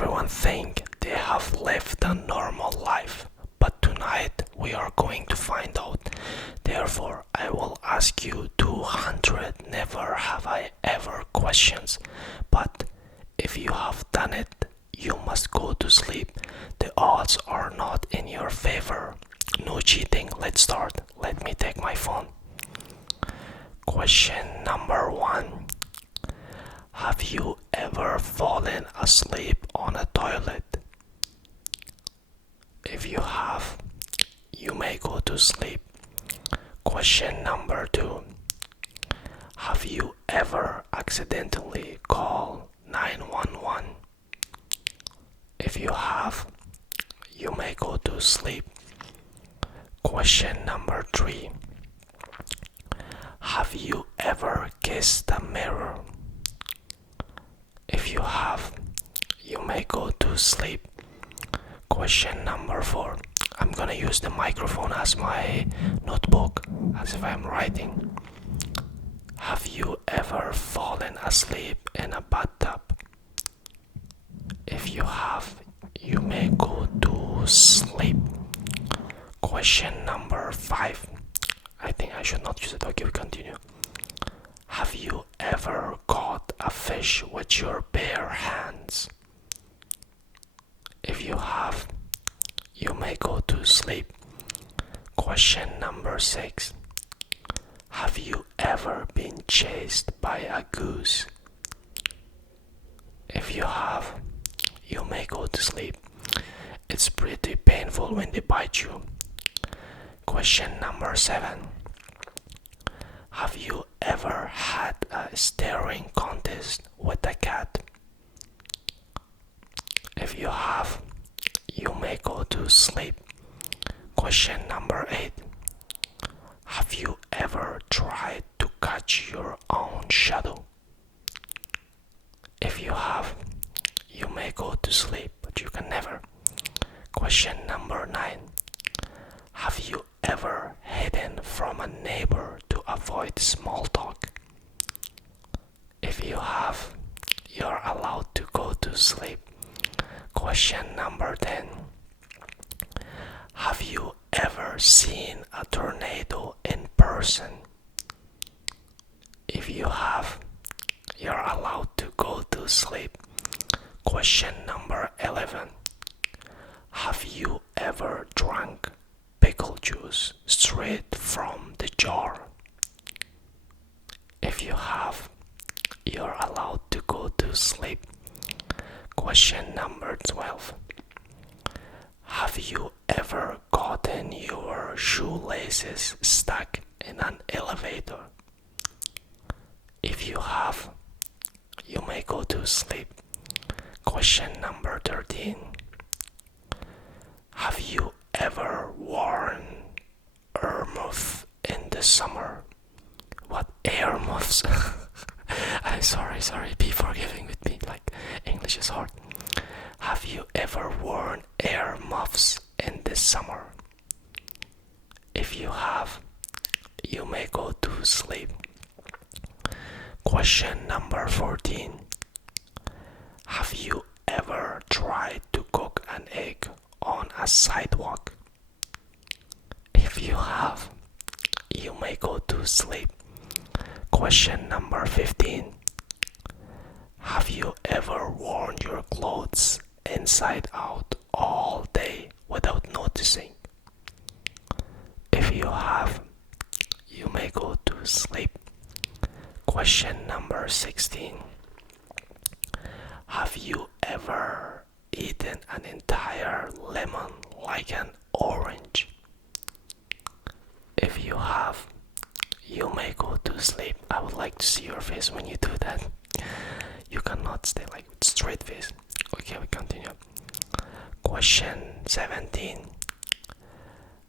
everyone think they have lived a normal life, but tonight we are going to find out. Therefore, I will ask you 200 never have I ever questions, but if you have done it, you must go to sleep. The odds are not in your favor. No cheating, let's start. Let me take my phone. Question number 1. Have you ever fallen asleep on a toilet? If you have, you may go to sleep. Question number 2. Have you ever accidentally called 911? If you have, you may go to sleep. Question number 3. Have you ever kissed a mirror? If you have, you may go to sleep. Question number 4. I'm gonna use the microphone as my notebook, as if I'm writing. Have you ever fallen asleep in a bathtub? If you have, you may go to sleep. Question number 5. I think I should not use it. Okay, we continue. Have you ever caught a fish with your bare hands? If you have, you may go to sleep. Question number 6. Have you ever been chased by a goose? If you have, you may go to sleep. It's pretty painful when they bite you. Question number 7. Have you ever had a staring contest with a cat? If you have, you may go to sleep. Question number 8. Have you ever tried to catch your own shadow? If you have, you may go to sleep, but you can never. Question number 9. Have you ever hidden from a neighbor to avoid small talk? If you have, you're allowed to go to sleep. Question number 10. Have you ever seen a tornado in person? If you have, you're allowed to go to sleep. Question number 11. Have you ever drunk pickle juice straight from the jar? If you have, you're allowed to go to sleep. Question number 12. Have you ever gotten your shoelaces stuck in an elevator? If you have, you may go to sleep. Question number 13. Have you ever worn earmuffs in the summer? What earmuffs? I'm sorry, be forgiving with me, like English is hard. Have you ever worn earmuffs in the summer? If you have, you may go to sleep. Question number 14. Have you ever tried to cook an egg on a sidewalk? If you have, you may go to sleep. Question number 15. Have you ever worn your clothes inside out all day without noticing? If you have, you may go to sleep. Question number 16. Have you ever eaten an entire lemon like an orange? If you have, you may go to sleep. I would like to see your face when you do that. You cannot stay like with straight face. Okay, we continue. Question 17.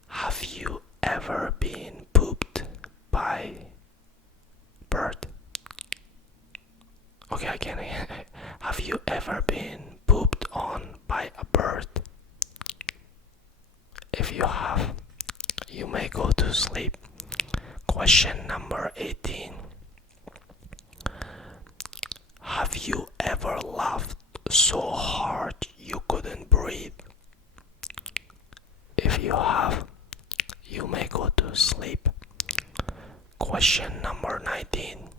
Have you ever been pooped by bird? Okay, again. Have you ever been pooped on by a bird? If you have, you may go to sleep. Question number 18. Have you ever laughed so hard breathe. If you have, you may go to sleep. Question number 19.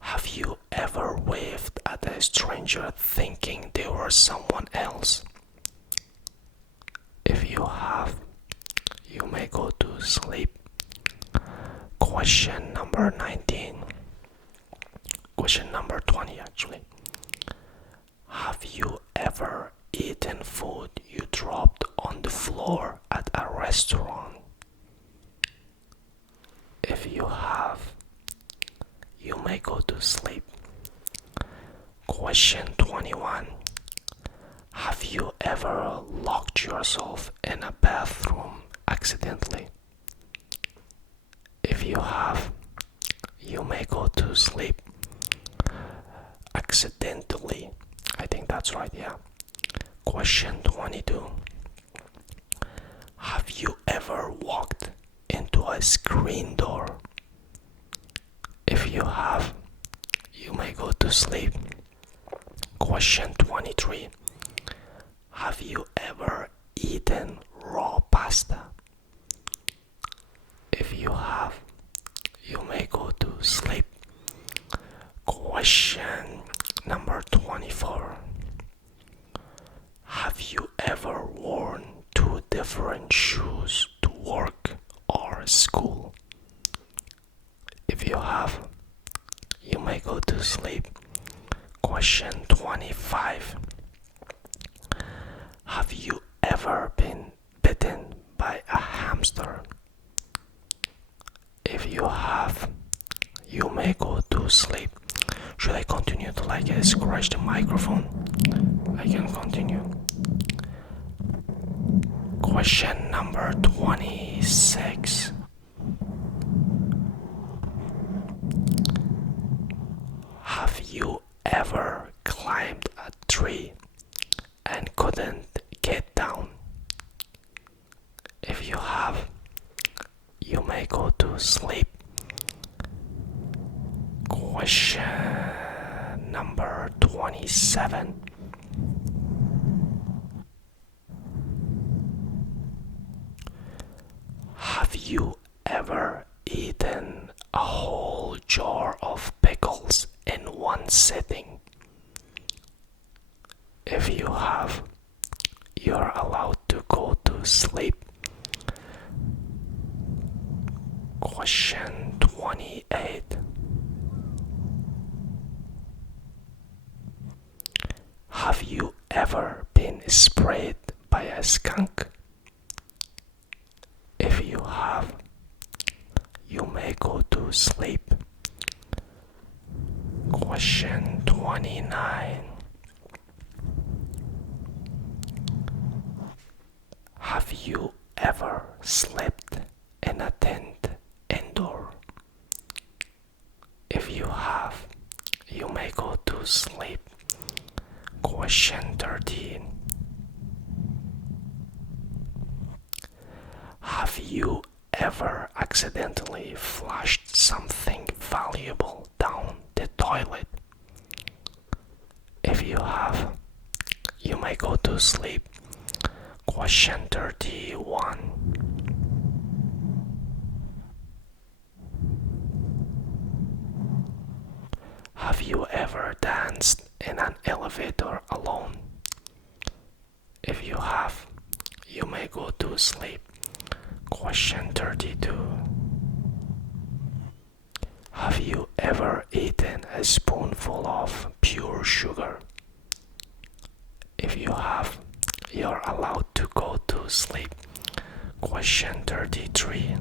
Have you ever waved at a stranger thinking they were someone else? If you have, you may go to sleep. Question number 19. Question number 20 actually. Have you ever eaten food you dropped on the floor at a restaurant? If you have, you may go to sleep. Question 21. Have you ever locked yourself in a bathroom accidentally? If you have, you may go to sleep. Accidentally. I think that's right, yeah. Question 22. Have you ever walked into a screen door? If you have, you may go to sleep. Question 23. Have you ever eaten raw pasta? If you have, you may go to sleep. Question number 24. Have you ever worn two different shoes to work or school? If you have, you may go to sleep. Question 25. Have you ever been bitten by a hamster? If you have, you may go to sleep. Should I continue to scratch the microphone? I can continue. Question number 26. Have you ever climbed a tree and couldn't get down? If you have, you may go to sleep. Question number 27. Have you ever eaten a whole jar of pickles in one sitting? If you have, you're allowed to go to sleep. Question 28. Have you ever been sprayed by a skunk? If you have, you may go to sleep. Question 29. Have you ever slept in a tent indoor? If you have, you may go to sleep. Question 13. Have you ever accidentally flushed something valuable down the toilet? If you have, you may go to sleep. Question 31. Have you ever danced in an elevator alone? If you have, you may go to sleep. Question 32. Have you ever eaten a spoonful of pure sugar? If you have, you're allowed to go to sleep. Question 33.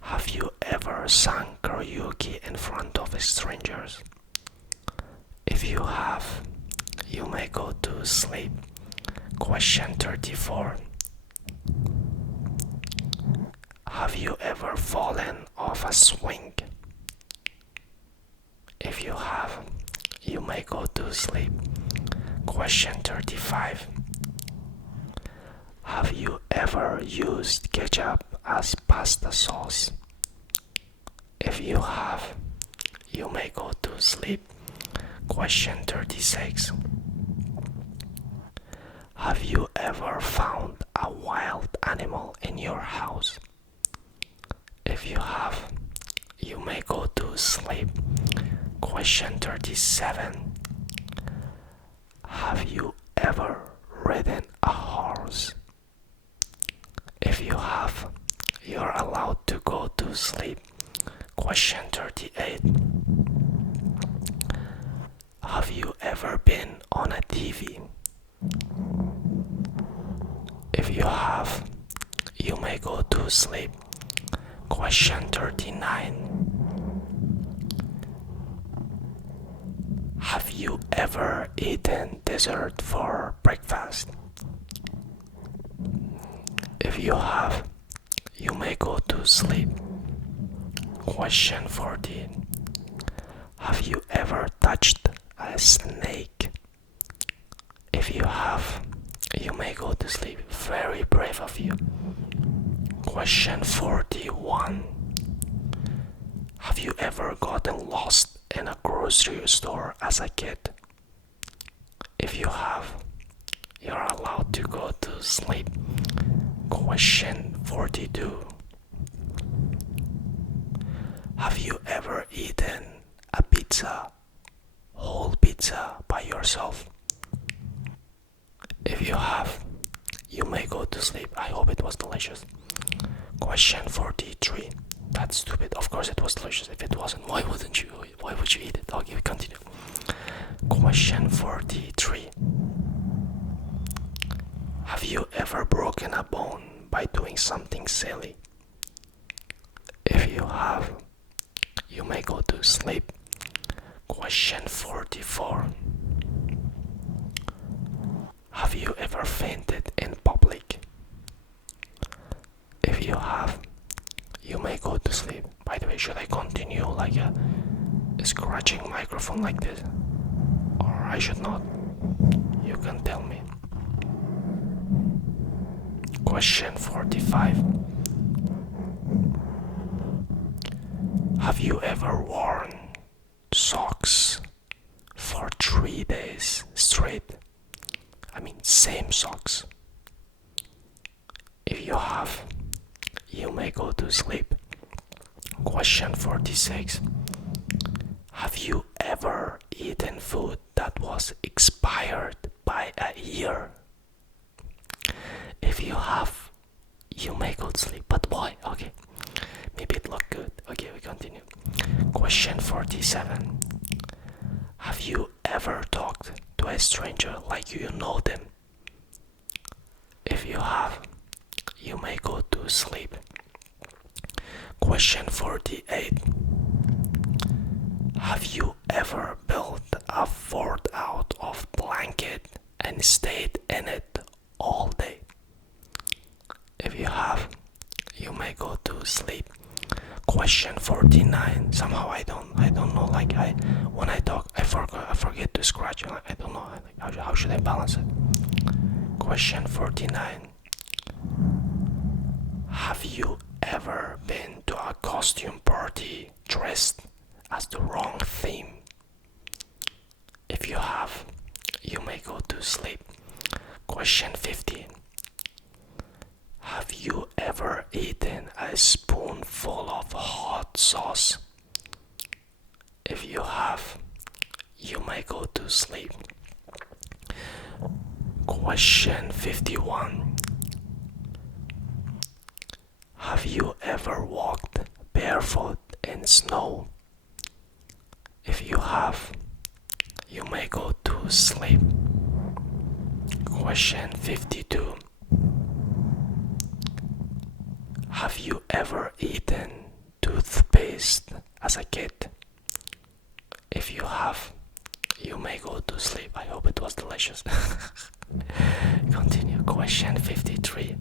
Have you ever sung karaoke in front of strangers? If you have, you may go to sleep. Question 34. Have you ever fallen off a swing? If you have, you may go to sleep. Question 35. Have you ever used ketchup as pasta sauce? If you have, you may go to sleep. Question 36. Have you ever found a wild animal in your house? If you have, you may go to sleep. Question 37. Have you ever ridden a horse? If you have, you're allowed to go to sleep. Question 38. Have you ever been on a TV? If you have, you may go to sleep. Question 39. Have you ever eaten dessert for breakfast? If you have, you may go to sleep. Question 40. Have you ever touched a snake? If you have, you may go to sleep. Very brave of you. Question 41. Have you ever gotten lost in a grocery store as a kid? If you have, you're allowed to go to sleep. Question 42. Have you ever eaten a pizza, whole pizza by yourself? If you have, you may go to sleep. I hope it was delicious. Question 43. That's stupid. Of course it was delicious. If it wasn't, why would you eat it? Okay, we continue. Question 43. Have you ever broken a bone by doing something silly? If you have, you may go to sleep. Question 44. Have you ever fainted in public? If you have, you may go to sleep. By the way, should I continue like a scratching microphone like this? Or I should not? You can tell me. Question 45. Have you ever worn socks for 3 days straight? I mean, same socks. If you have, you may go to sleep. Question 46. Have you ever eaten food that was expired by a year? If you have, you may go to sleep. But why? Okay. Maybe it looked good. Okay, we continue. Question 47. Have you ever talked to a stranger like you know them? If you have, you may go to sleep. Question 48. Have you ever built a fort out of blanket and stayed in it all day? If you have, you may go to sleep. Question 49. Somehow I don't know. Like when I talk, I forget to scratch. I don't know. Like, how should I balance it? Question 49. Have you ever been to a costume party dressed as the wrong theme? If you have, you may go to sleep. Question 50. Have you ever eaten a spoonful of hot sauce? If you have, you may go to sleep. Question 51. Have you ever walked barefoot in snow? If you have, you may go to sleep. Question 52. Have you ever eaten toothpaste as a kid? If you have, you may go to sleep. I hope it was delicious. Continue. Question 53.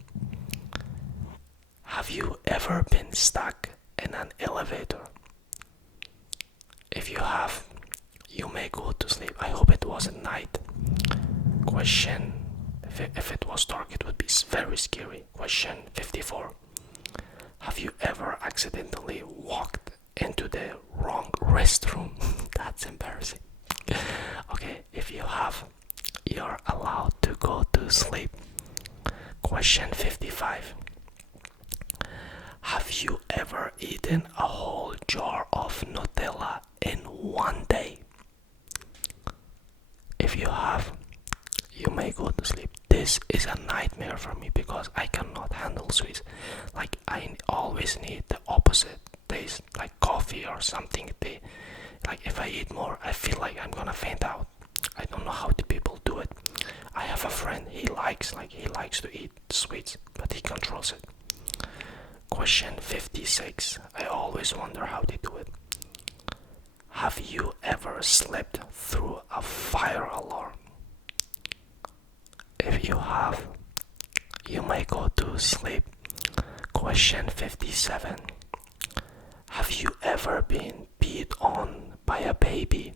Have you ever been stuck in an elevator? If you have, you may go to sleep. I hope it was at night. Question, if it was dark, it would be very scary. Question 54. Have you ever accidentally walked into the wrong restroom? That's embarrassing. Okay, if you have, you're allowed to go to sleep. Question 55. Have you ever eaten a whole jar of Nutella in one day? If you have, you may go to sleep. This is a nightmare for me because I cannot handle sweets. Like, I always need the opposite taste, like coffee or something. Like, if I eat more, I feel like I'm gonna faint out. I don't know how the people do it. I have a friend, he likes to eat sweets, but he controls it. Question 56. I always wonder how they do it. Have you ever slept through a fire alarm? If you have, you may go to sleep. Question 57. Have you ever been peed on by a baby?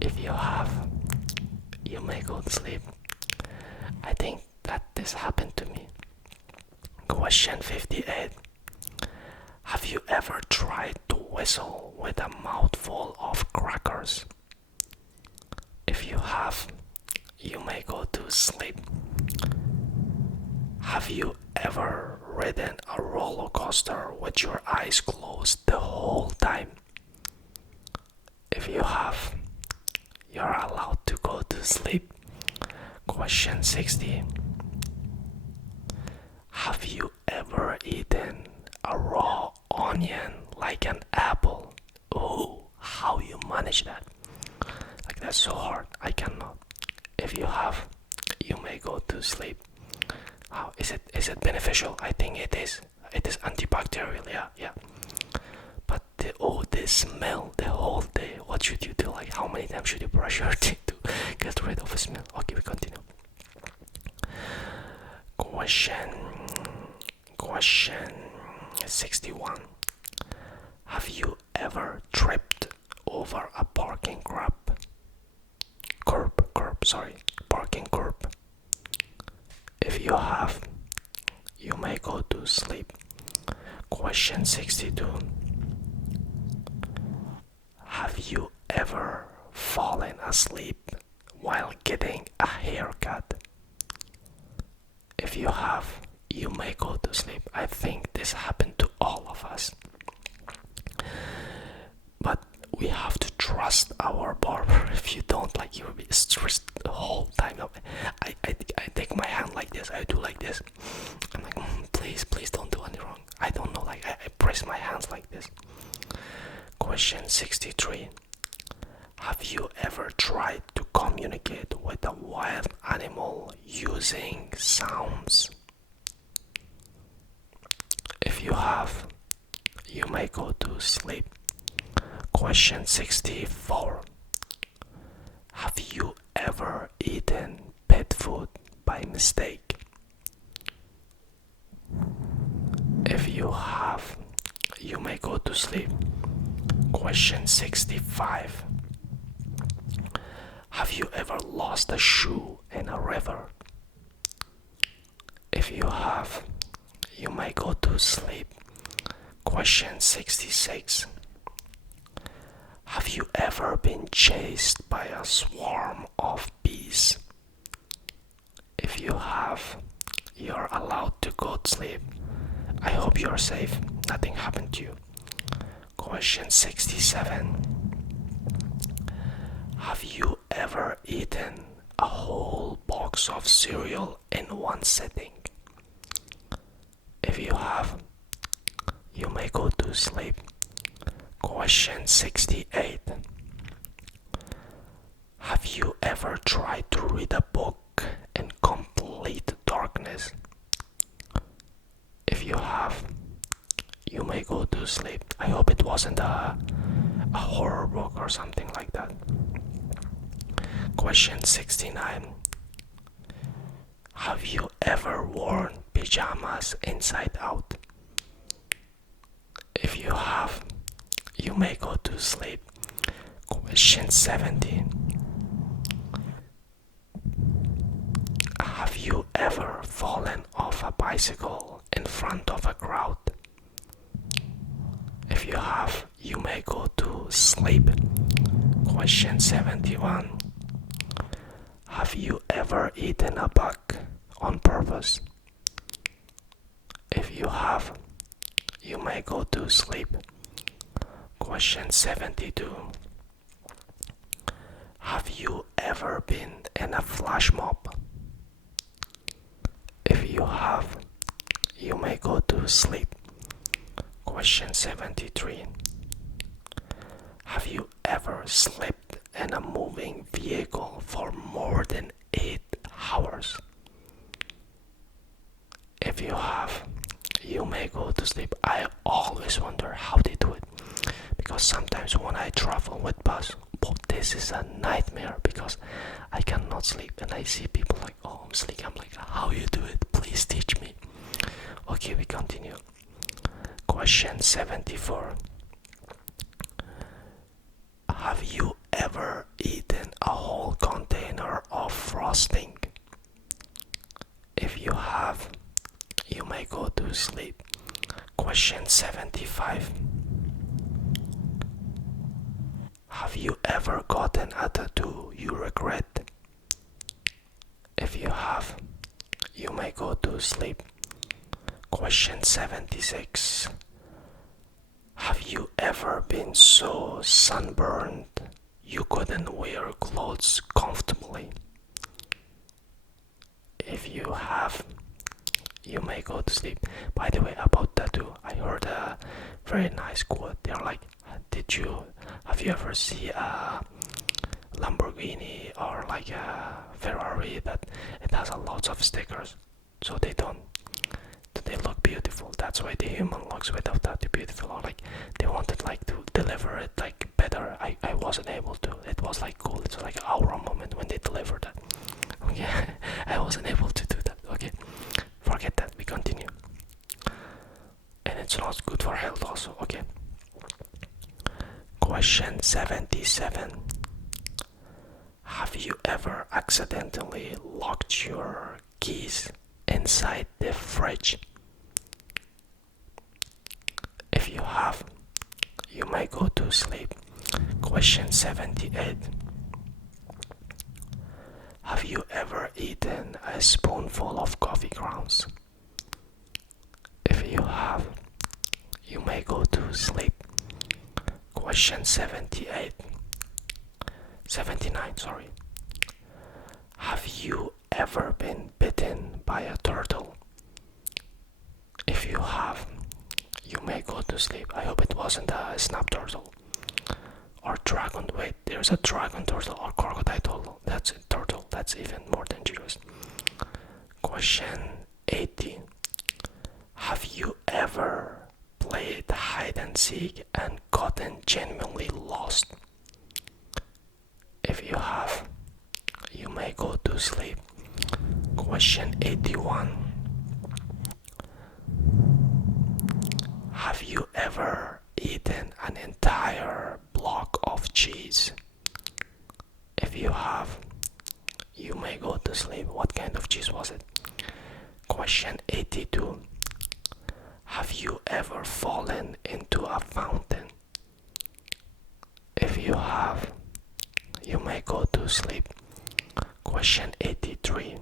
If you have, you may go to sleep. I think that this happened to me. Question 58. Have you ever tried to whistle with a mouthful of crackers? If you have, you may go to sleep. Have you ever ridden a roller coaster with your eyes closed the whole time? If you have, you're allowed to go to sleep. Question 60. Have you ever eaten a raw onion like an apple? Oh, how you manage that? Like, that's so hard. I cannot. If you have, you may go to sleep. How is it beneficial? I think it is. It is antibacterial. Yeah. But the smell the whole day. What should you do? Like, how many times should you brush your teeth to get rid of the smell? Okay, we continue. Question 61. Have you ever tripped over a parking curb? If you have, you may go to sleep. Question 62. Have you ever fallen asleep while getting a haircut? If you have, you may go to sleep. I think this happened to all of us. But we have to trust our barber. If you don't, like, you'll be stressed the whole time. I take my hand like this. I do like this. I'm like, please don't do anything wrong. I don't know, like, I press my hands like this. Question 63. Have you ever tried to communicate with a wild animal using sounds? If you have, you may go to sleep. Question 64. Have you ever eaten pet food by mistake? If you have, you may go to sleep. Question 65. Have you ever lost a shoe in a river? If you have, you may go to sleep. Question 66. Have you ever been chased by a swarm of bees? If you have, you're allowed to go to sleep. I hope you're safe. Nothing happened to you. Question 67. Have you ever eaten a whole box of cereal in one sitting? If you have, you may go to sleep. Question 68. Have you ever tried to read a book in complete darkness? If you have, you may go to sleep. I hope it wasn't a horror book or something like that. Question 69. Have you ever worn pajamas inside out? If you have, you may go to sleep. Question 70. Have you ever fallen off a bicycle in front of a crowd? If you have, you may go to sleep. Question 71. Have you ever eaten a bug on purpose? If you have, you may go to sleep. Question 72. Have you ever been in a flash mob? If you have, you may go to sleep. Question 73. Have you ever slept in a moving vehicle for more than 8 hours? If you have, you may go to sleep. I always wonder how they do it, because sometimes when I travel with bus, this is a nightmare because I cannot sleep and I see people like, oh, I'm sleeping. I'm like, how you do it? Please teach me. Okay, we continue. Question 74. Have you ever eaten a whole container of frosting? If you have, you may go to sleep. Question 75. Have you ever gotten a tattoo you regret? If you have, you may go to sleep. Question 76. Have you ever been so sunburned you couldn't wear clothes comfortably? If you have, you may go to sleep. By the way, about tattoo, I heard a very nice quote. They're like, have you ever seen a Lamborghini or like a Ferrari that it has a lot of stickers, so they look beautiful. That's why the human looks without that beautiful. Or like they wanted like to deliver it like better. I wasn't able to. It was like cool. It's like an aura moment when they delivered that. Okay, I wasn't able to do that. Okay, forget that. We continue. And it's not good for health also. Okay. Question 77. Have you ever accidentally locked your keys inside the fridge? If you have, you may go to sleep. Question 78. Have you ever eaten a spoonful of coffee grounds? If you have, you may go to sleep. Question 79, sorry. Have you ever been bitten by a turtle? If you have, you may go to sleep. I hope it wasn't a snap turtle or dragon. Wait, there's a dragon turtle or crocodile turtle. That's a turtle. That's even more dangerous. Question 80. Have you ever played hide and seek and gotten genuinely lost? If you have, you may go to sleep. Question 81. Have you ever eaten an entire block of cheese? If you have, you may go to sleep. What kind of cheese was it? Question 82. Have you ever fallen into a fountain? If you have, you may go to sleep. Question 83.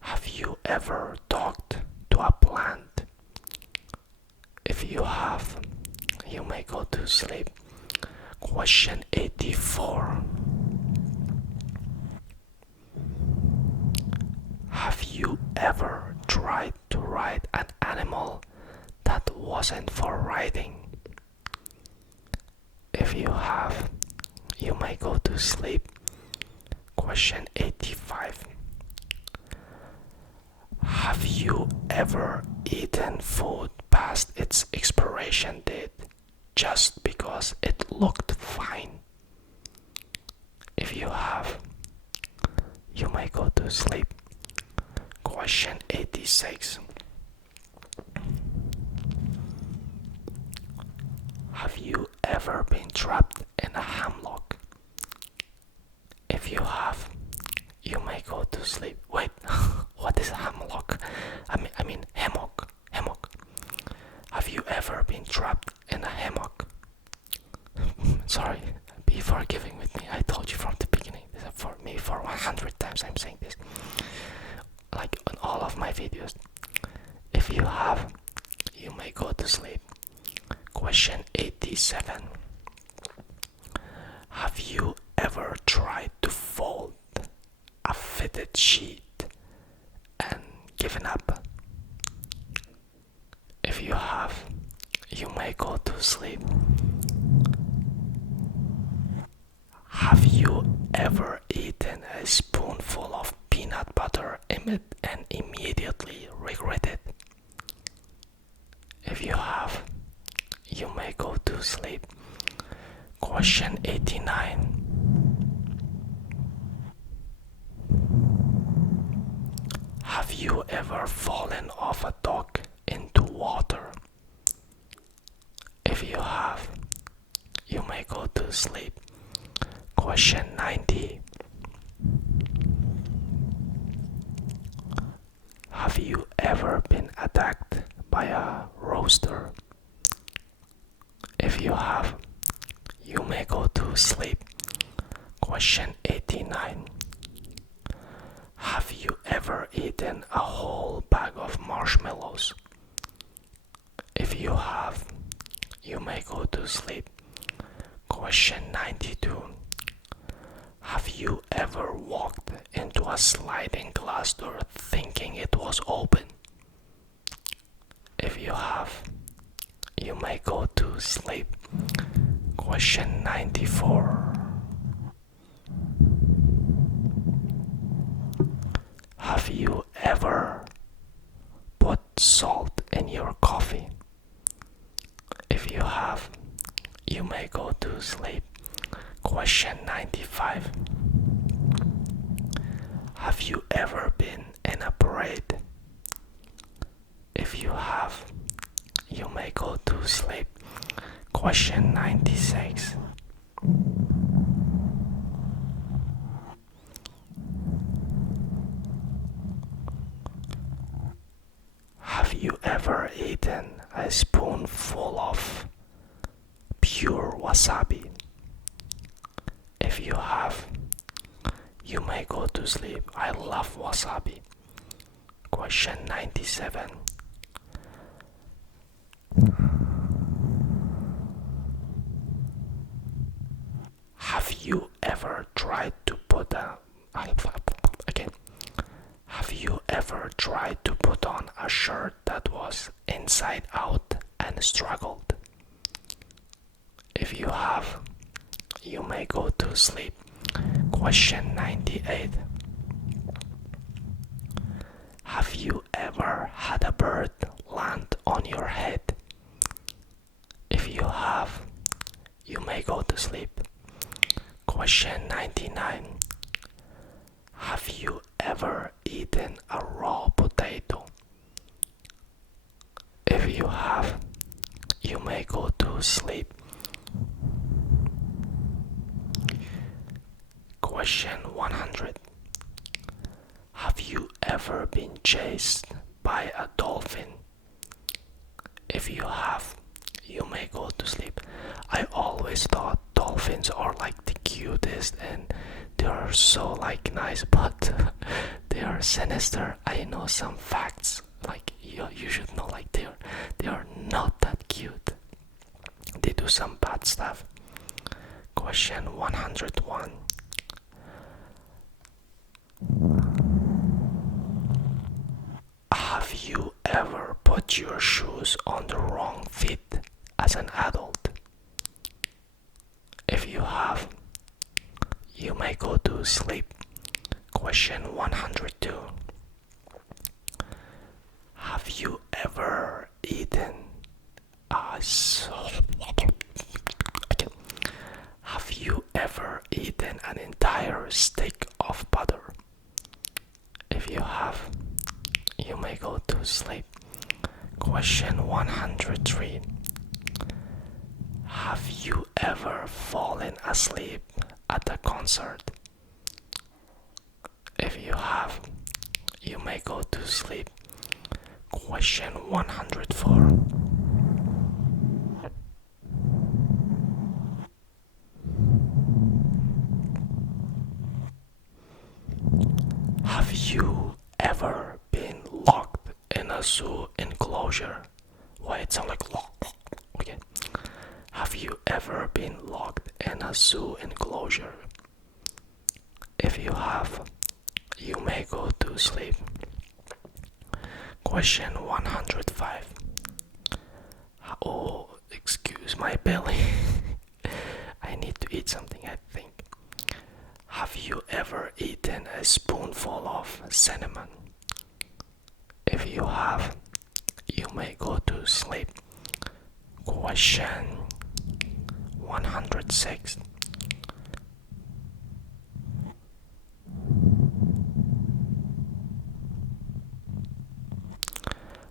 Have you ever talked to a plant? If you have, you may go to sleep. Question 84. Have you ever tried to ride an animal that wasn't for riding? If you have, you may go to sleep. Question 85. Have you ever eaten food past its expiration date just because it looked fine? If you have, you may go to sleep. Question 86. Have you ever been trapped in a hammock? If you have, you may go to sleep. Wait, what is a hammock? I mean hammock. Have you ever been trapped in a hammock? Sorry, be forgiving with me. I told you from the beginning. for 100 times I'm saying this, like on all of my videos. If you have, you may go to sleep. Question 87. Have you ever tried to fold a fitted sheet and given up? If you have, you may go to sleep. Have you ever eaten a spoonful of peanut butter and immediately regret it? If you have, you may go to sleep. Question 89. Have you ever fallen off a dock into water? If you have, you may go to sleep. Question 90. Have you ever been attacked by a rooster? If you have, you may go to sleep. Question 89. Have you ever eaten a whole bag of marshmallows? If you have, you may go to sleep. Question 92. Have you ever walked into a sliding glass door thinking it was open? If you have, you may go to sleep. Question 94. Have you ever put salt in your coffee? If you have, you may go to sleep. Question 95. Have you ever been in a parade? If you have, you may go to sleep. Question 96. Have you ever eaten a spoonful of pure wasabi? If you have, you may go to sleep. I love wasabi. Question 97. Have you ever tried to put Have you ever tried to put on a shirt that was inside out and struggled? If you have, you may go to sleep. Question 98. Have you ever had a bird land on your head? If you have, you may go to sleep. Question 99. Have you ever eaten a raw potato? If you have, you may go to sleep. Question 100. Have you ever been chased by a dolphin? If you have, you may go to sleep. I always thought dolphins are like the cutest and they are so like nice, but they are sinister. I know some facts, like you should know, like they are not that cute. They do some bad stuff. Question 101. Have you ever put your shoes on the wrong feet as an adult? If you have, you may go to sleep. Question 102. Have you ever eaten Have you ever eaten an entire stick of butter? If you have, you may go to sleep. Question 103. Have you ever fallen asleep at a concert? If you have, you may go to sleep. Question 104. you ever been locked in a zoo enclosure? Why it sounds like lock? Okay. Have you ever been locked in a zoo enclosure? If you have, you may go to sleep. Question 105. Oh, excuse my belly. I need to eat something, I think. Have you ever eaten a spoonful of cinnamon? If you have, you may go to sleep. Question 106.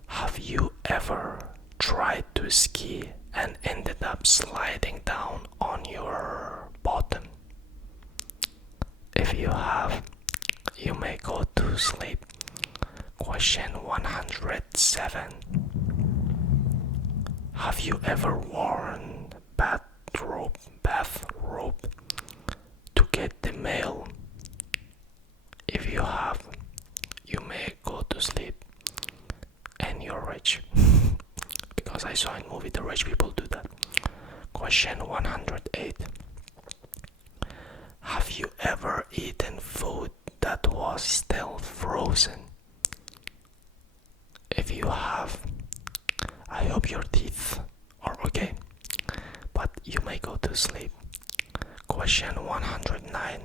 Have you ever tried to ski and ended up sliding down on your bottom? If you have, you may go to sleep. Question 107. Have you ever worn bathrobe to get the mail? If you have, you may go to sleep. And you're rich. Because I saw in movie the rich people do that. Question 108. Have you ever eaten food that was still frozen? If you have, I hope your teeth are okay, but you may go to sleep. Question 109.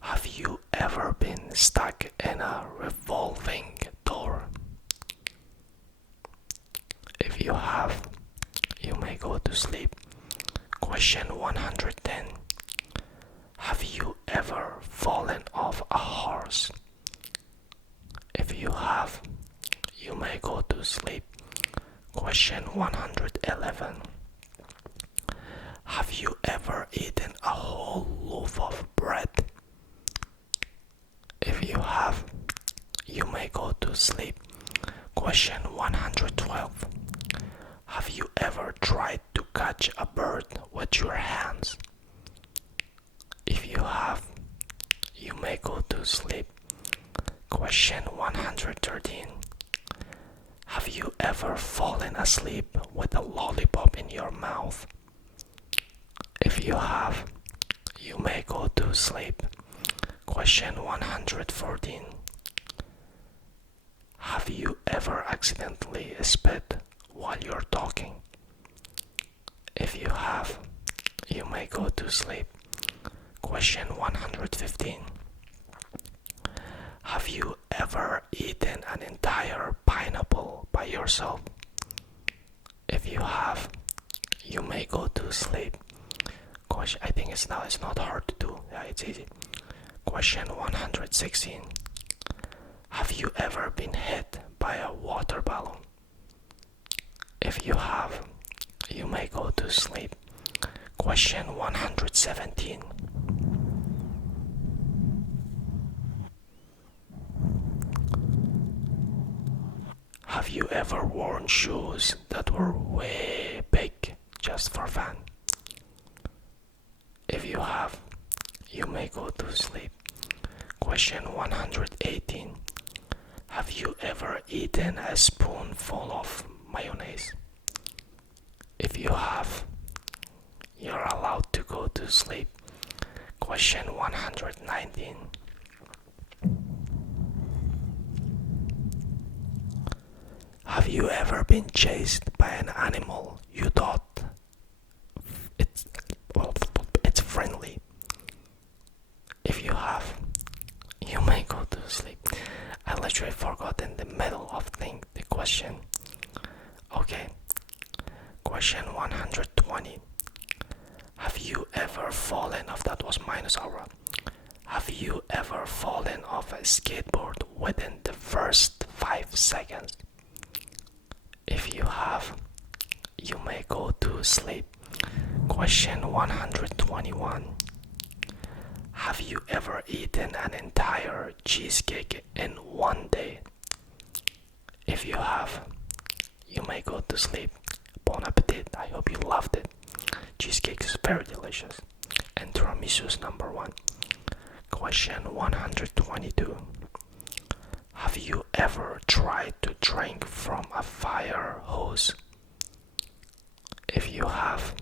Have you ever been stuck in a revolving door? If you have, you may go to sleep. Question 110. Have you ever fallen off a horse? If you have, you may go to sleep. Question 111. Have you ever eaten a whole loaf of bread? If you have, you may go to sleep. Question 112. Have you ever tried to catch a bird with your hands? If you have, you may go to sleep. Question 113. Have you ever fallen asleep with a lollipop in your mouth? If you have, you may go to sleep. Question 114. Have you ever accidentally spit while you're talking? If you have, you may go to sleep. Question 115. Have you ever eaten an entire pineapple by yourself? If you have, you may go to sleep. Question, I think it's not hard to do. Yeah, it's easy. Question 116. Have you ever been hit by a water balloon? If you have, you may go to sleep. Question 117. Have you ever worn shoes that were way big just for fun? If you have, you may go to sleep. Question 118. Have you ever eaten a spoonful of mayonnaise? If you have, you're allowed to go to sleep. Question 119. Have you ever been chased by an animal you thought it's friendly? If you have, you may go to sleep. I literally forgot in the middle of the question. Okay. Question 120. Have you ever fallen off? That was minus aura. Have you ever fallen off a skateboard within the first 5 seconds? If you have, you may go to sleep. Question 121. Have you ever eaten an entire cheesecake in one day? If you have, you may go to sleep. Bon appetit. I hope you loved it. Cheesecake is very delicious. And tiramisu is number one. Question 122. Have you ever tried to drink from a fire hose? If you have,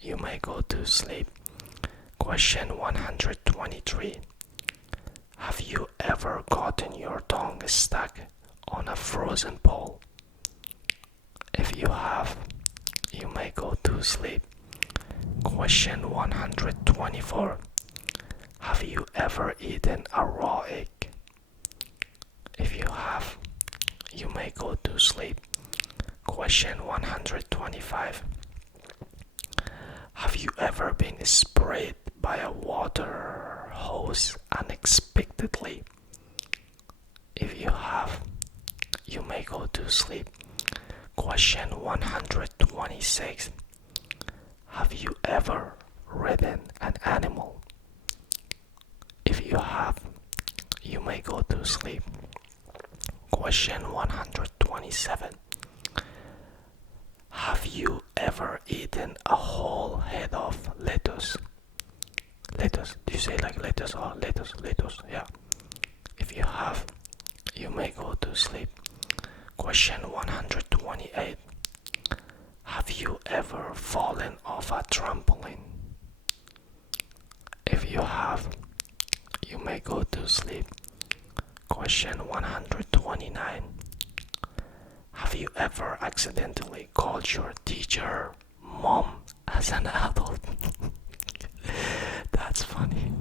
you may go to sleep. Question 123. Have you ever gotten your tongue stuck on a frozen pole? If you have, you may go to sleep. Question 124. Have you ever eaten a raw egg? If you have, you may go to sleep. Question 125. Have you ever been sprayed by a water hose unexpectedly? If you have, you may go to sleep. Question 126. Have you ever ridden an animal? If you have, you may go to sleep. Question 127. Have you ever eaten a whole head of lettuce? Lettuce, do you say like lettuce or lettuce? Lettuce, yeah. If you have, you may go to sleep. Question 128. Have you ever fallen off a trampoline? If you have, you may go to sleep. Question 129. Have you ever accidentally called your teacher mom as an adult? That's funny.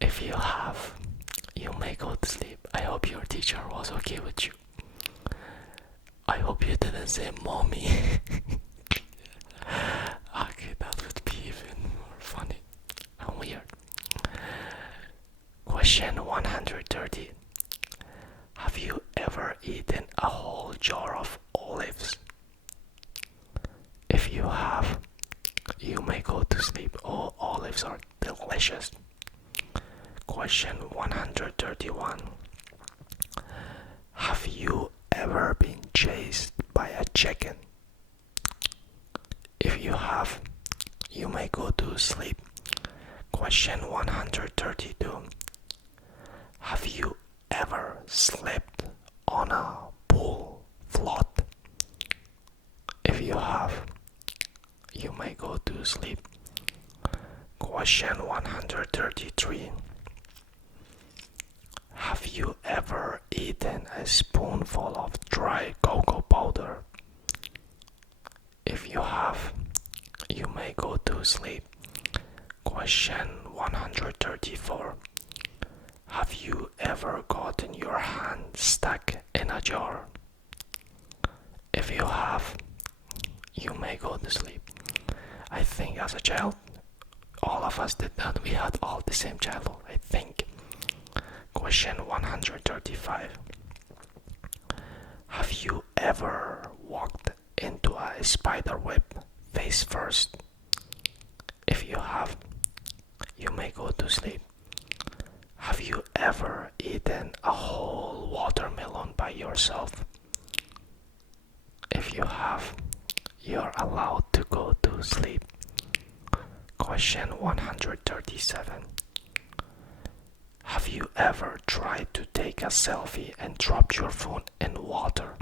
If you have, you may go to sleep. I hope your teacher was okay with you. I hope you didn't say mommy. Okay, that would be even more funny and weird. Question 130. Have you ever eaten a whole jar of olives? If you have, you may go to sleep. Oh, olives are delicious. Question 131. Have you ever been chased by a chicken? If you have, you may go to sleep. Question 132. Have you ever slept on a pool float? If you have, you may go to sleep. Question 133. Have you ever eaten a spoonful of dry cocoa powder? If you have, you may go to sleep. Question 134. Have you ever gotten your hand stuck in a jar? If you have, you may go to sleep. I think as a child, all of us did that. We had all the same childhood, I think. Question 135. Have you ever walked into a spider web face first? If you have, you may go to sleep. Have you ever eaten a whole watermelon by yourself? If you have, you're allowed to go to sleep. Question 137. Have you ever tried to take a selfie and dropped your phone in water?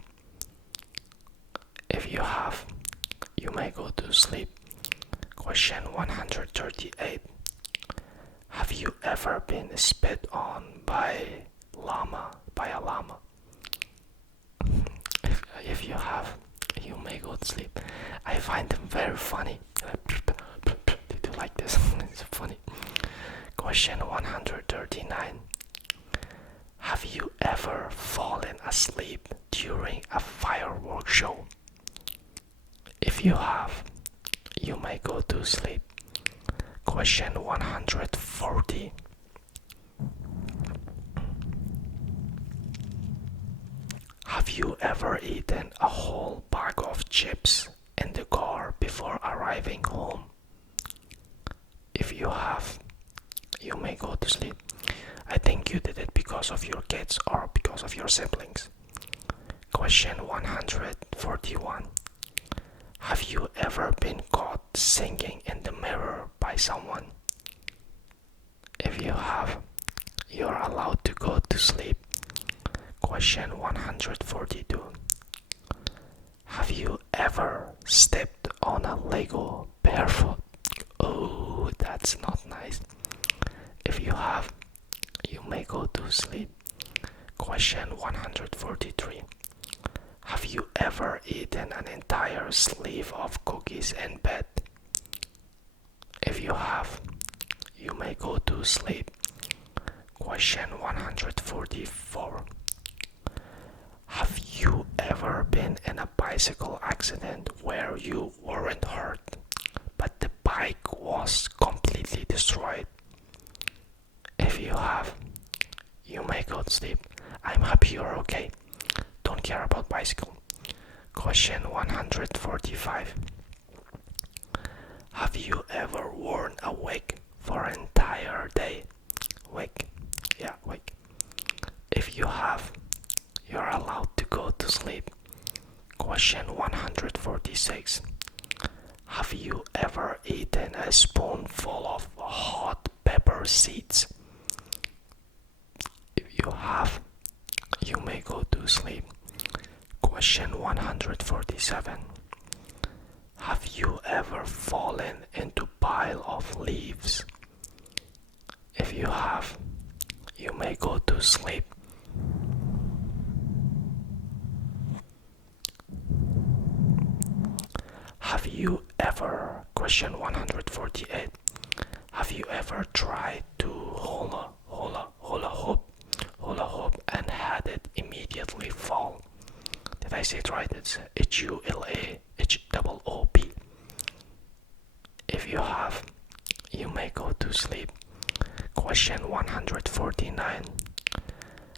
If you have, you may go to sleep. Question 138. Have you ever been spit on by a llama? If you have, you may go to sleep. I find them very funny. They do like this. It's funny. Question 139. Have you ever fallen asleep during a fireworks show? If you have, you may go to sleep. Question 140. Have you ever eaten a whole bag of chips in the car before arriving home? If you have, you may go to sleep. I think you did it because of your kids or because of your siblings. Question 141. Have you ever been caught singing in the mirror by someone? If you have, you're allowed to go to sleep. Question 142. Have you ever stepped on a Lego barefoot? Oh, that's not nice. If you have, you may go to sleep. Question 143. Have you ever eaten an entire sleeve of cookies in bed? If you have, you may go to sleep. Question 144. Have you ever been in a bicycle accident where you weren't hurt, but the bike was completely destroyed? If you have, you may go to sleep. I'm happy you're okay. Don't care about bicycle. Question 145. Have you ever worn a wig for an entire day? Wig. Yeah, wig. If you have, you're allowed to go to sleep. Question 146. Have you ever eaten a spoonful of hot pepper seeds? If you have, you may go to sleep. Question 147. Have you ever fallen into a pile of leaves? If you have, you may go to sleep. Have you ever, question 148, have you ever tried to hula hoop and had it immediately fall? Did I say it right? It's HULAHOOP. If you have, you may go to sleep. Question 149.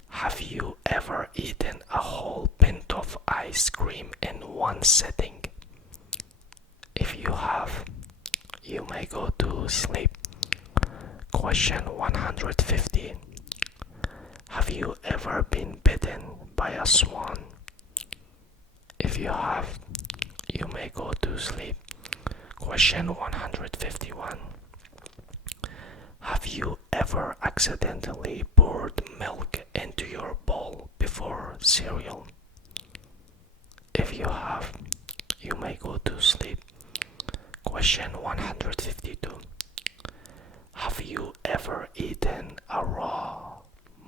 Have you ever eaten a whole pint of ice cream in one sitting? If you have, you may go to sleep. Question 150. Have you ever been bitten by a swan? If you have, you may go to sleep. Question 151. Have you ever accidentally poured milk into your bowl before cereal? If you have, you may go to sleep. Question 152. Have you ever eaten a raw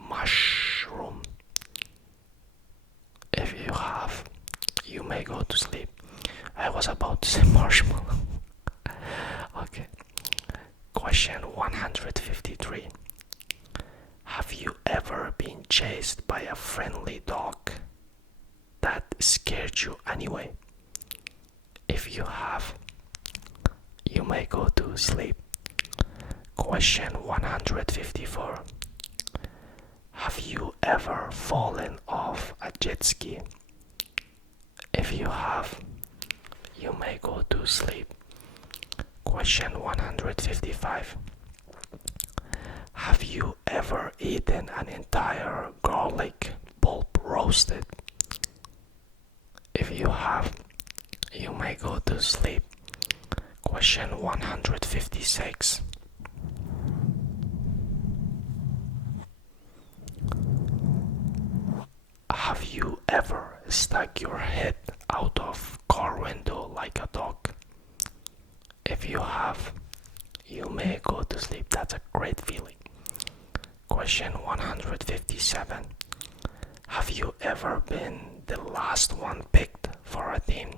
mushroom? If you have, you may go to sleep. I was about to say marshmallow. Okay. Question 153. Have you ever been chased by a friendly dog that scared you anyway? If you have, you may go to sleep. Question 154. Have you ever fallen off a jet ski? If you have, you may go to sleep. Question 155. Have you ever eaten an entire garlic pulp roasted? If you have, you may go to sleep. Question 156. Have you ever stuck your head out of car window like a dog? If you have, you may go to sleep. That's a great feeling. Question 157. Have you ever been the last one picked for a team?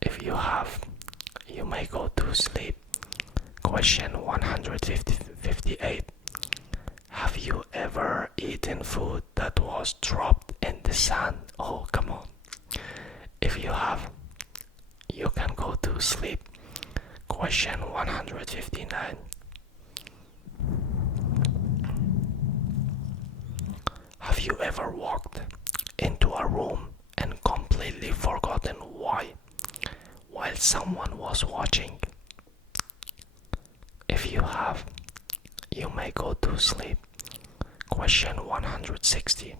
If you have, you may go to sleep. Question 158. Have you ever eaten food that was dropped in the sand? Oh, come on. If you have, you can go to sleep. Question 159. Have you ever walked into a room and completely forgotten why while someone was watching? If you have, you may go to sleep. Question 160.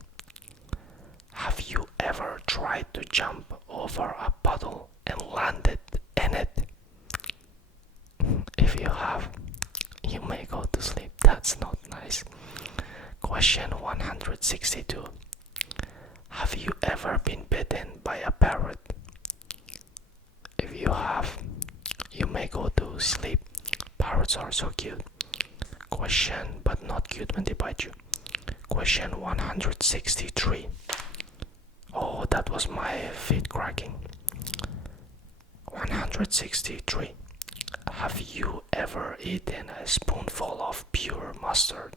Have you ever tried to jump over a puddle and landed in it? If you have, you may go to sleep. That's not nice. Question 162. Have you ever been bitten by a parrot? If you have, you may go to sleep. Parrots are so cute. Question, but not cute when they bite you. Question 163. Oh, that was my feet cracking. 163. Have you ever eaten a spoonful of pure mustard?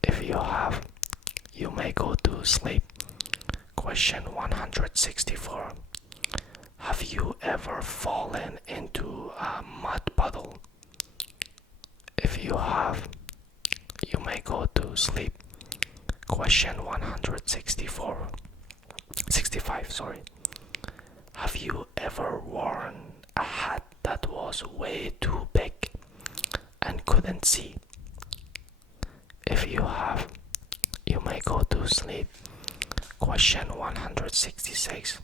If you have, you may go to sleep. Question 164. Have you ever fallen into a mud puddle? If you have, you may go to sleep. Question 164. 65, sorry. Have you ever worn a hat that was way too big and couldn't see? If you have, you may go to sleep. Question 166.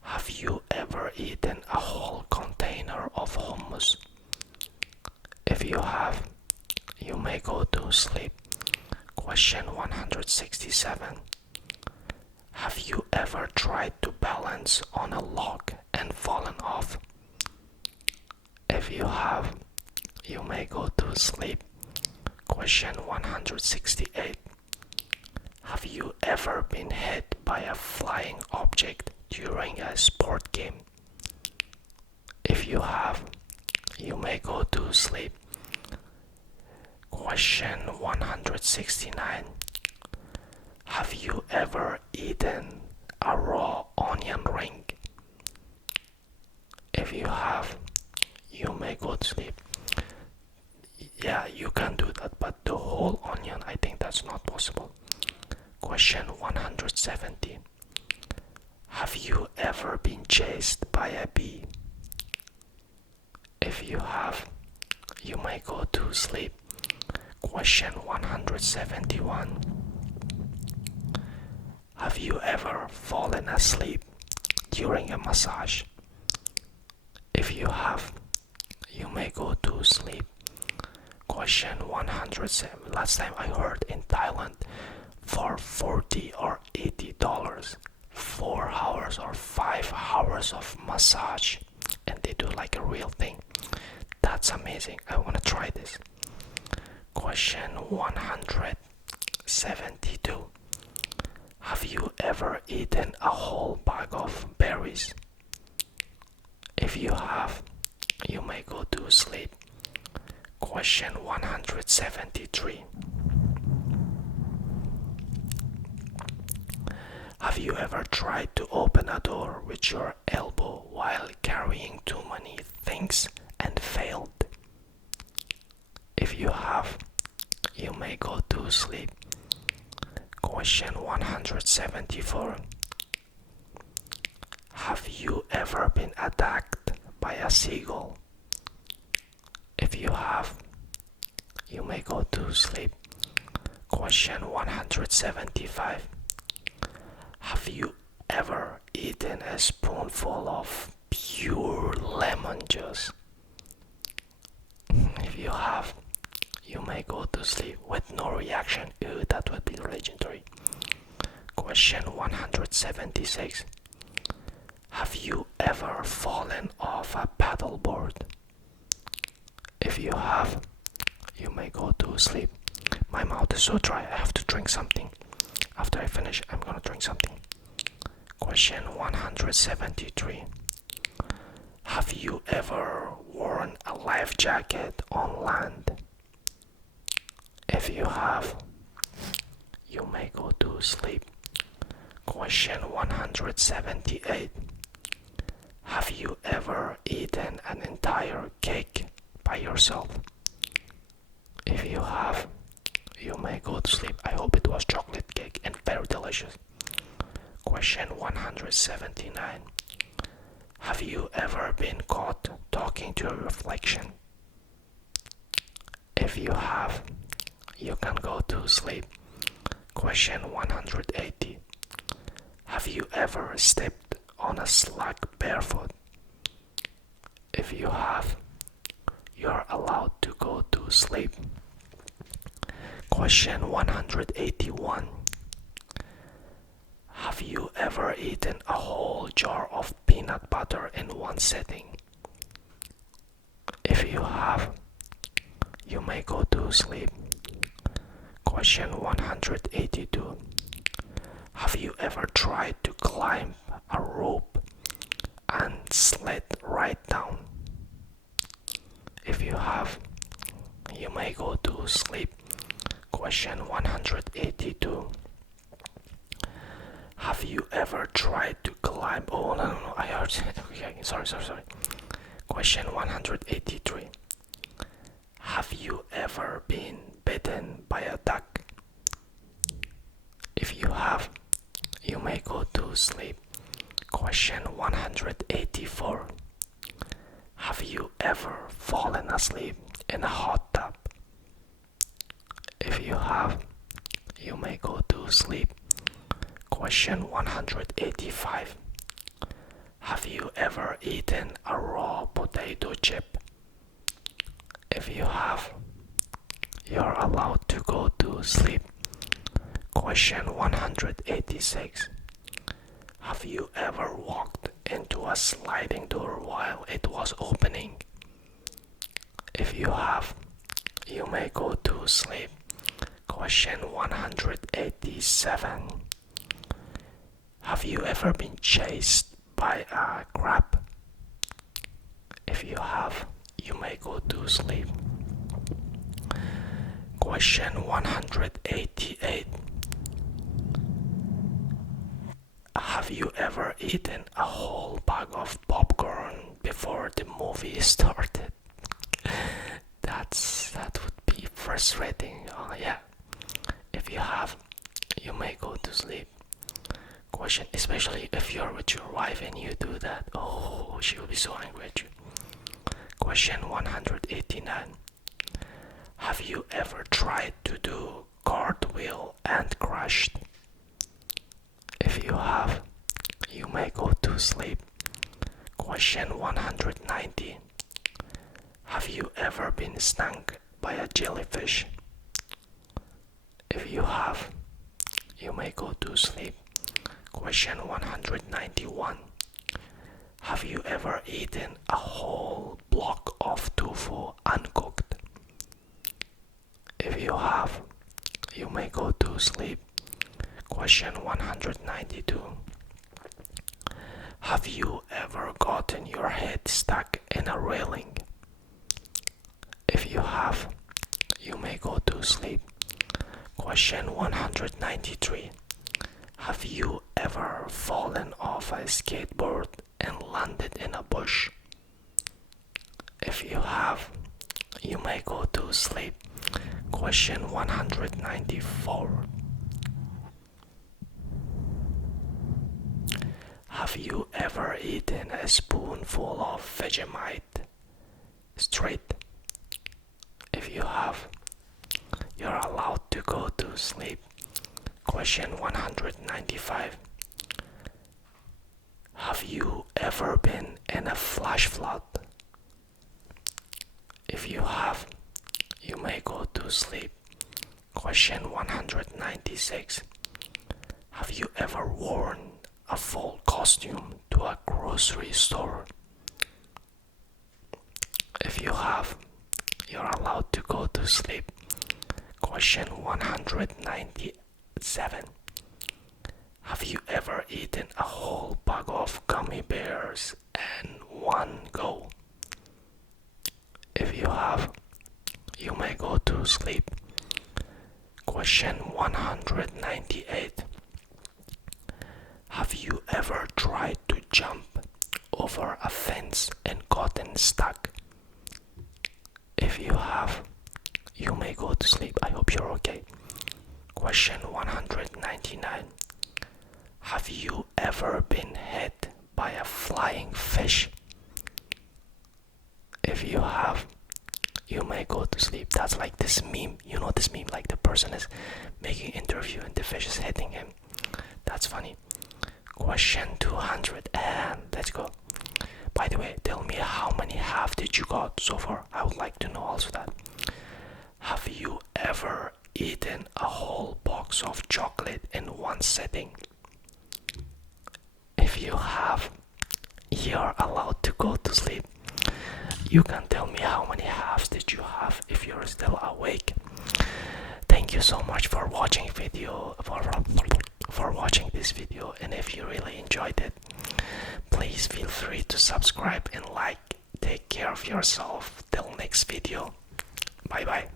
Have you ever eaten a whole container of hummus? If you have, you may go to sleep. Question 167. Have you ever tried to balance on a log and fallen off? If you have, you may go to sleep. Question 168. Have you ever been hit by a flying object during a sport game? If you have, you may go to sleep. Question 169. Have you ever eaten a raw onion ring? If you have, you may go to sleep. Yeah, you can do that, but the whole onion, I think that's not possible. Question 170. Have you ever been chased by a bee? If you have, you may go to sleep. Question 171. Have you ever fallen asleep during a massage? If you have, you may go to sleep. Question 107. Last time I heard in Thailand, for $40 or $80, 4 hours or 5 hours of massage, and they do like a real thing. That's amazing. I want to try this. Question 172. Have you ever eaten a whole bag of berries? If you have, you may go to sleep. Question 173. Have you ever tried to open a door with your elbow while carrying too many things and failed? If you have, you may go to sleep. Question 174. Have you ever been attacked by a seagull? If you have, you may go to sleep. Question 175. Have you ever eaten a spoonful of pure lemon juice? If you have, you may go to sleep with no reaction. Ew, that would be legendary. Question 176. Have you ever fallen off a paddleboard? If you have, you may go to sleep. My mouth is so dry, I have to drink something. After I finish, I'm gonna drink something. Question 173. Have you ever worn a life jacket on land? If you have, you may go to sleep. Question 178. Have you ever eaten an entire cake by yourself? If you have, you may go to sleep. I hope it was chocolate cake and very delicious. Question 179. Have you ever been caught talking to a reflection? If you have, you can go to sleep. Question 180. Have you ever stepped on a slug barefoot? If you have, you're allowed to go to sleep. Question 181. Have you ever eaten a whole jar of peanut butter in one sitting? If you have, you may go to sleep. Question 182. Have you ever tried to climb a rope and slid right down? If you have, you may go to sleep. Question 182. Have you ever tried to climb? Oh, no, I heard it. Okay, sorry. Question 183. Have you ever been bitten by a duck? If you have, you may go to sleep. Question 184. Have you ever fallen asleep in a hot tub? If you have, you may go to sleep. Question 185. Have you ever eaten a raw potato chip? If you have, you're allowed to go to sleep. Question 186. Have you ever walked into a sliding door while it was opening? If you have, you may go to sleep. Question 187. Have you ever been chased by a crab? If you have, you may go to sleep. Question 188. Have you ever eaten a whole bag of popcorn before the movie started? That would be frustrating. Yeah. If you have, you may go to sleep. Question, especially if you're with your wife and you do that. Oh, she will be so angry at you. Question 189. Have you ever tried to do cartwheel and crashed? If you have, you may go to sleep. Question 190. Have you ever been stung by a jellyfish? If you have, you may go to sleep. Question 191. Have you ever eaten a whole block of tofu uncooked? If you have, you may go to sleep. Question 192. Have you ever gotten your head stuck in a railing? If you have, you may go to sleep. Question 193. Have you ever fallen off a skateboard and landed in a bush? If you have, you may go to sleep. Question 194. Have you ever eaten a spoonful of Vegemite straight? If you have, you're allowed to go to sleep. Question 195. Have you ever been in a flash flood? If you have, you may go to sleep. Question 196. Have you ever worn a full costume to a grocery store? If you have, you're allowed to go to sleep. Question 197. Have you ever eaten a whole bag of gummy bears in one go? If you have, you may go to sleep. Question 198. Have you ever tried to jump over a fence and gotten stuck? If you have, you may go to sleep. I hope you're okay. Question 199. Have you ever been hit by a flying fish? If you have, you may go to sleep. That's like this meme. You know this meme, like the person is making an interview and the fish is hitting him. That's funny. Question 200, and let's go. By the way, tell me how many half did you got so far? I would like to know also that. Have you ever eaten a whole box of chocolate in one sitting? If you have, you're allowed to go to sleep. You can tell me how many halves did you have if you're still awake. Thank you so much for watching watching this video, and if you really enjoyed it, please feel free to subscribe and like. Take care of yourself. Till next video. Bye bye.